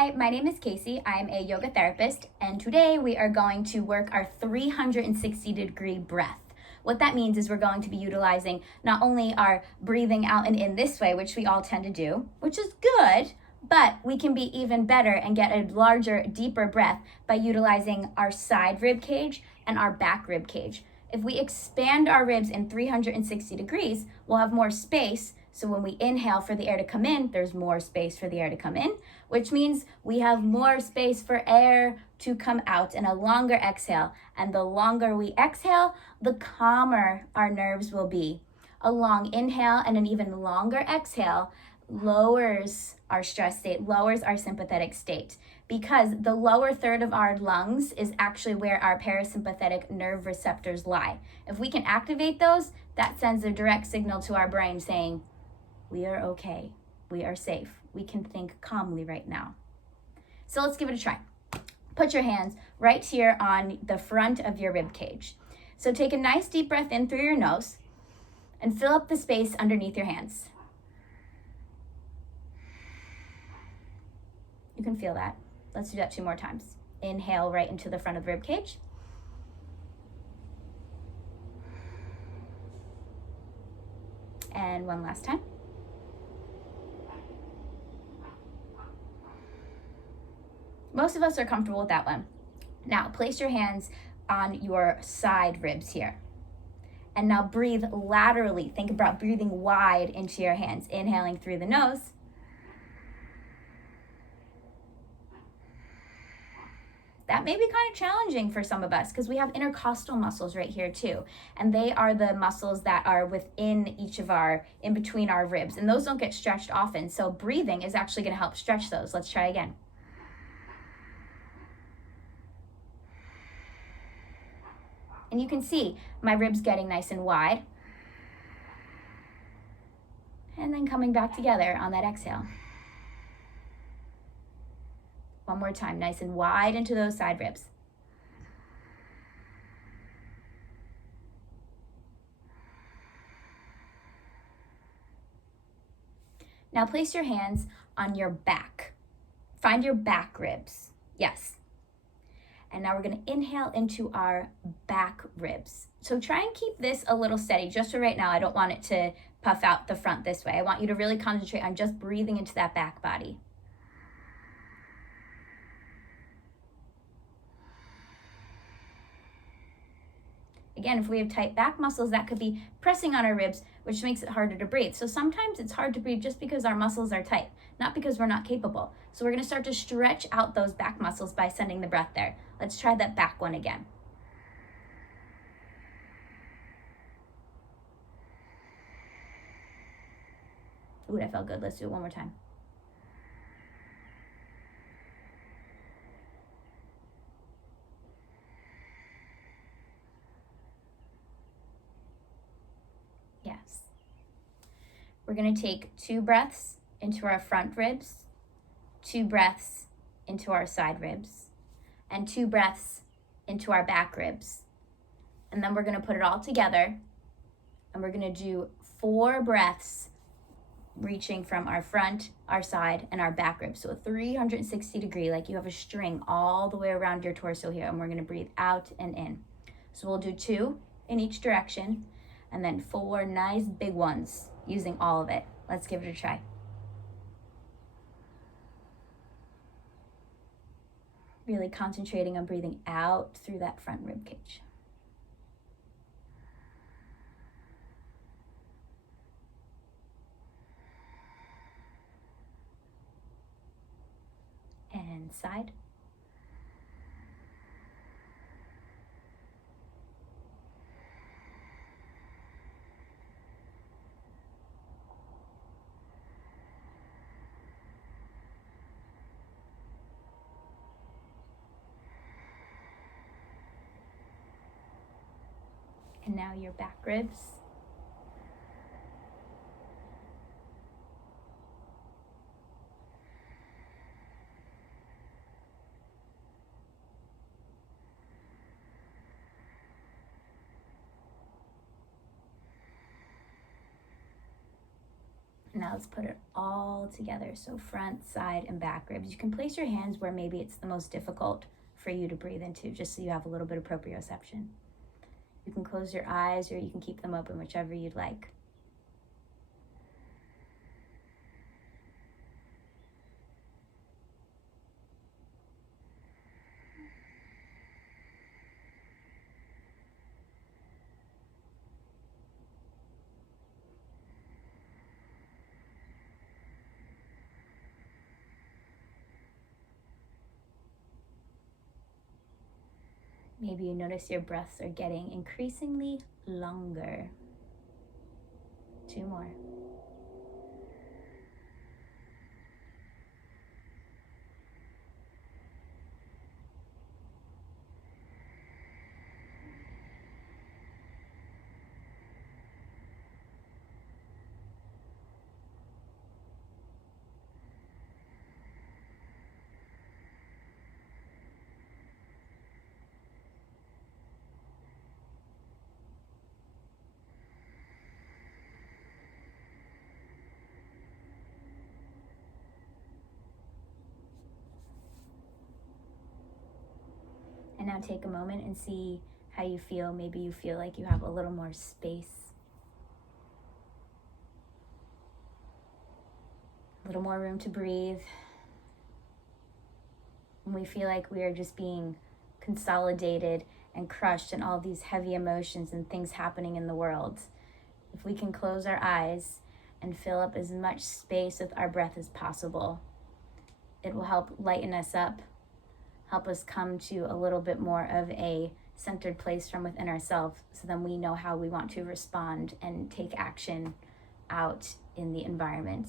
Hi, my name is Casey. I'm a yoga therapist, and today we are going to work our 360-degree breath. What that means is we're going to be utilizing not only our breathing out and in this way, which we all tend to do, which is good, but we can be even better and get a larger, deeper breath by utilizing our side rib cage and our back rib cage. If we expand our ribs in 360 degrees, we'll have more space. So when we inhale for the air to come in, there's more space for the air to come in, which means we have more space for air to come out and a longer exhale. And the longer we exhale, the calmer our nerves will be. A long inhale and an even longer exhale lowers our stress state, lowers our sympathetic state, because the lower third of our lungs is actually where our parasympathetic nerve receptors lie. If we can activate those, that sends a direct signal to our brain saying, we are okay, we are safe, we can think calmly right now. So let's give it a try. Put your hands right here on the front of your rib cage. So take a nice deep breath in through your nose and fill up the space underneath your hands. You can feel that. Let's do that 2 more times. Inhale right into the front of the rib cage. And one last time. Most of us are comfortable with that one. Now, place your hands on your side ribs here. And now breathe laterally. Think about breathing wide into your hands. Inhaling through the nose. That may be kind of challenging for some of us because we have intercostal muscles right here too. And they are the muscles that are within in between our ribs. And those don't get stretched often. So breathing is actually going to help stretch those. Let's try again. And you can see my ribs getting nice and wide. And then coming back together on that exhale. One more time, nice and wide into those side ribs. Now place your hands on your back. Find your back ribs. Yes. And now we're going to inhale into our back ribs. So try and keep this a little steady. Just for right now, I don't want it to puff out the front this way. I want you to really concentrate on just breathing into that back body. Again, if we have tight back muscles, that could be pressing on our ribs, which makes it harder to breathe. So sometimes it's hard to breathe just because our muscles are tight, not because we're not capable. So we're going to start to stretch out those back muscles by sending the breath there. Let's try that back one again. Ooh, that felt good. Let's do it one more time. Yes. We're going to take 2 breaths into our front ribs, 2 breaths into our side ribs, and 2 breaths into our back ribs. And then we're going to put it all together, and we're going to do 4 breaths reaching from our front, our side, and our back ribs. So a 360 degree, like you have a string all the way around your torso here, and we're going to breathe out and in. So we'll do 2 in each direction, and then 4 nice big ones using all of it. Let's give it a try. Really concentrating on breathing out through that front rib cage. And side. And now your back ribs. Now let's put it all together. So front, side, and back ribs. You can place your hands where maybe it's the most difficult for you to breathe into, just so you have a little bit of proprioception. You can close your eyes or you can keep them open, whichever you'd like. Maybe you notice your breaths are getting increasingly longer. 2 more. And now take a moment and see how you feel. Maybe you feel like you have a little more space, a little more room to breathe. And we feel like we are just being consolidated and crushed in all these heavy emotions and things happening in the world. If we can close our eyes and fill up as much space with our breath as possible, it will help lighten us up, help us come to a little bit more of a centered place from within ourselves, so then we know how we want to respond and take action out in the environment.